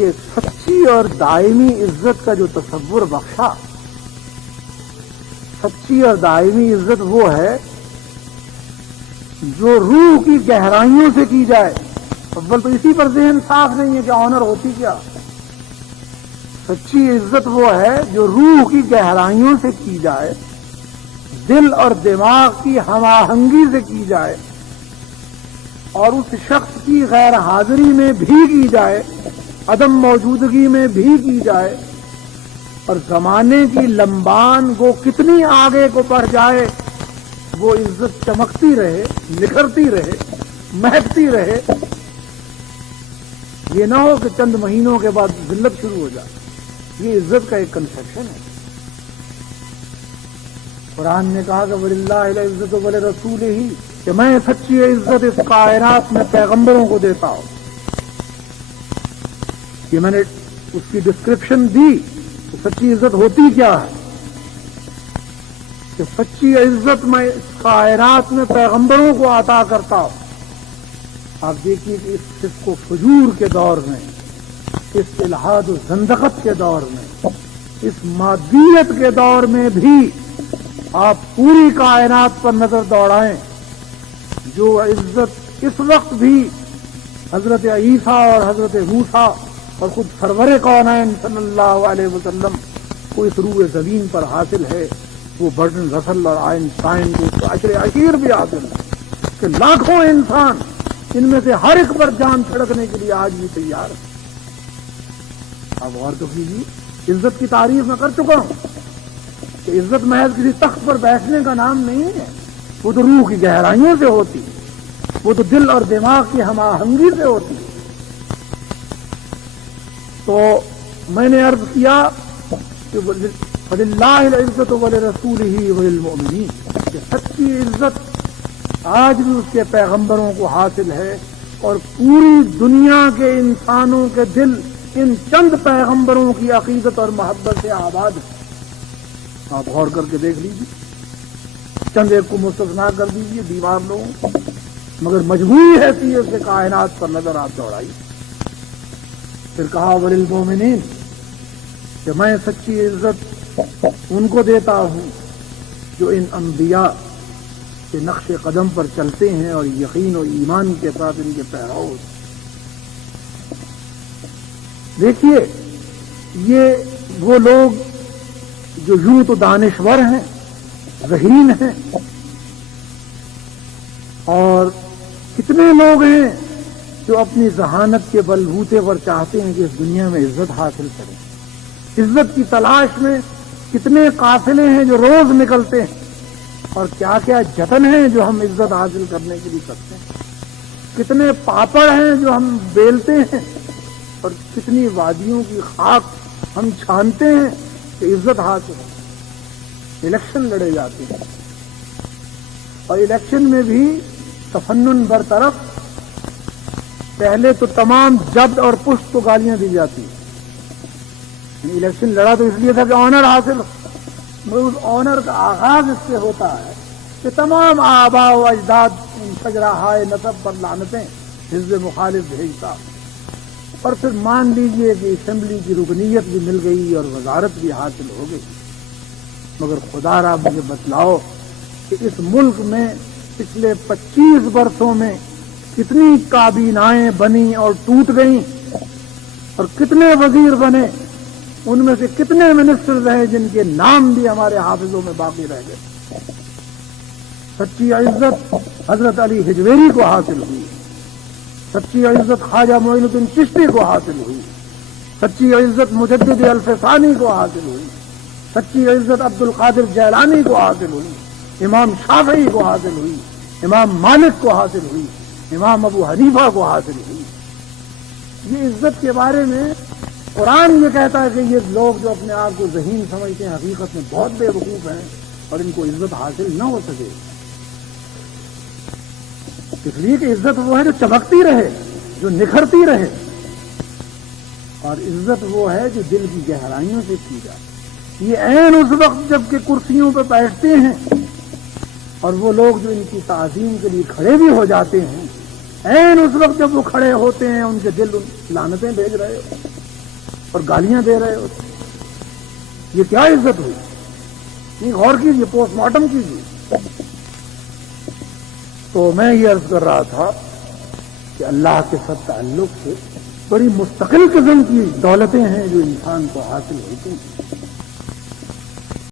کہ سچی اور دائمی عزت کا جو تصور بخشا، سچی اور دائمی عزت وہ ہے جو روح کی گہرائیوں سے کی جائے. اول تو اسی پر ذہن صاف نہیں ہے کہ آنر ہوتی کیا. سچی عزت وہ ہے جو روح کی گہرائیوں سے کی جائے، دل اور دماغ کی ہم آہنگی سے کی جائے، اور اس شخص کی غیر حاضری میں بھی کی جائے، عدم موجودگی میں بھی کی جائے، اور زمانے کی لمبان وہ کتنی آگے کو بڑھ جائے، وہ عزت چمکتی رہے، نکھرتی رہے، مہکتی رہے. یہ نہ ہو کہ چند مہینوں کے بعد ذلت شروع ہو جائے. یہ عزت کا ایک کنسپشن ہے. قرآن نے کہا کہ وَلِلَّهِ الْعِزَّةُ وَلِرَسُولِهِ کہ میں سچی عزت اس کائنات میں پیغمبروں کو دیتا ہوں. یہ میں نے اس کی ڈسکرپشن دی کہ سچی عزت ہوتی کیا ہے. کہ سچی عزت میں اس کائنات میں پیغمبروں کو عطا کرتا ہوں. آپ دیکھیے کہ اس فسق و فجور کے دور میں، اس الحاد و زندقت کے دور میں، اس مادیت کے دور میں بھی آپ پوری کائنات پر نظر دوڑائیں، جو عزت اس وقت بھی حضرت عیسیٰ اور حضرت موسیٰ اور خود سرور کونین صلی اللہ علیہ وسلم کو اس روح زمین پر حاصل ہے، وہ برٹن رسل اور آئنسٹائن کو عشر عشیر بھی حاصل ہے کہ لاکھوں انسان ان میں سے ہر ایک پر جان چھڑکنے کے لیے آج بھی تیار ہے. آپ غور تو کیجیے، عزت کی تعریف میں کر چکا ہوں کہ عزت محض کسی تخت پر بیٹھنے کا نام نہیں ہے. وہ تو روح کی گہرائیوں سے ہوتی، وہ تو دل اور دماغ کی ہم آہنگی سے ہوتی. تو میں نے عرض کیا کہ وَلِلَّهِ الْعِزَّةُ وَلِرَسُولِهِ وَلِلْمُؤْمِنِينَ کہ سچی عزت آج بھی اس کے پیغمبروں کو حاصل ہے، اور پوری دنیا کے انسانوں کے دل ان چند پیغمبروں کی عقیدت اور محبت سے آباد ہے. آپ غور کر کے دیکھ لیجیے، چند ایک کو مستثنا کر دیجیے بیمار لوگوں کو، مگر مجموعی حیثیت سے کائنات پر نظر آپ دوڑائیے. پھر کہا وَلِلْمُؤْمِنِينَ کہ میں سچی عزت ان کو دیتا ہوں جو ان انبیاء کے نقش قدم پر چلتے ہیں اور یقین و ایمان کے ساتھ ان کے پیرو. دیکھیے، یہ وہ لوگ جو یوں تو دانشور ہیں، ذہین ہیں، اور کتنے لوگ ہیں جو اپنی ذہانت کے بلبوتے پر چاہتے ہیں کہ اس دنیا میں عزت حاصل کریں. عزت کی تلاش میں کتنے قافلے ہیں جو روز نکلتے ہیں، اور کیا کیا جتن ہیں جو ہم عزت حاصل کرنے کے لیے کرتے ہیں. کتنے پاپڑ ہیں جو ہم بیلتے ہیں، اور کتنی وادیوں کی خاک ہم چھانتے ہیں کہ عزت حاصل ہو. الیکشن لڑے جاتے ہیں، اور الیکشن میں بھی تفنن برطرف. پہلے تو تمام جبد اور پشت کو گالیاں دی جاتی. الیکشن لڑا تو اس لیے تھا کہ آنر حاصل ہو، مگر اس آنر کا آغاز اس سے ہوتا ہے کہ تمام آباء و اجداد ان شجرہائے نسب پر لعنتیں، حزب مخالف بھیجتا. اور پھر مان لیجئے کہ اسمبلی کی رکنیت بھی مل گئی اور وزارت بھی حاصل ہو گئی. مگر خدا را مجھے بتلاؤ کہ اس ملک میں پچھلے 25 برسوں میں کتنی کابینائیں بنی اور ٹوٹ گئیں، اور کتنے وزیر بنے، ان میں سے کتنے منسٹر رہے جن کے نام بھی ہمارے حافظوں میں باقی رہ گئے. سچی عزت حضرت علی حجویری کو حاصل ہوئی، سچی عزت خواجہ معین الدین چشتی کو حاصل ہوئی، سچی عزت مجدد الفسانی کو حاصل ہوئی، سچی عزت عبد القادر جیلانی کو حاصل ہوئی، امام شافعی کو حاصل ہوئی، امام مالک کو حاصل ہوئی، امام ابو حنیفہ کو حاصل ہوئی. یہ عزت کے بارے میں قرآن یہ کہتا ہے کہ یہ لوگ جو اپنے آپ کو ذہین سمجھتے ہیں حقیقت میں بہت بے وقوف ہیں، اور ان کو عزت حاصل نہ ہو سکے. اس لیے کہ عزت وہ ہے جو چمکتی رہے، جو نکھرتی رہے، اور عزت وہ ہے جو دل کی گہرائیوں سے کی جائے. یہ عین اس وقت جب کہ کرسیوں پہ بیٹھتے ہیں، اور وہ لوگ جو ان کی تعظیم کے لیے کھڑے بھی ہو جاتے ہیں، عین اس وقت جب وہ کھڑے ہوتے ہیں ان کے دل لعنتیں بھیج رہے ہو. اور گالیاں دے رہے ہوتے. یہ کیا عزت ہوئی؟ نہیں، غور کیجیے، پوسٹ مارٹم کیجیے. تو میں یہ عرض کر رہا تھا کہ اللہ کے ساتھ تعلق سے بڑی مستقل قسم کی دولتیں ہیں جو انسان کو حاصل ہوتی ہیں.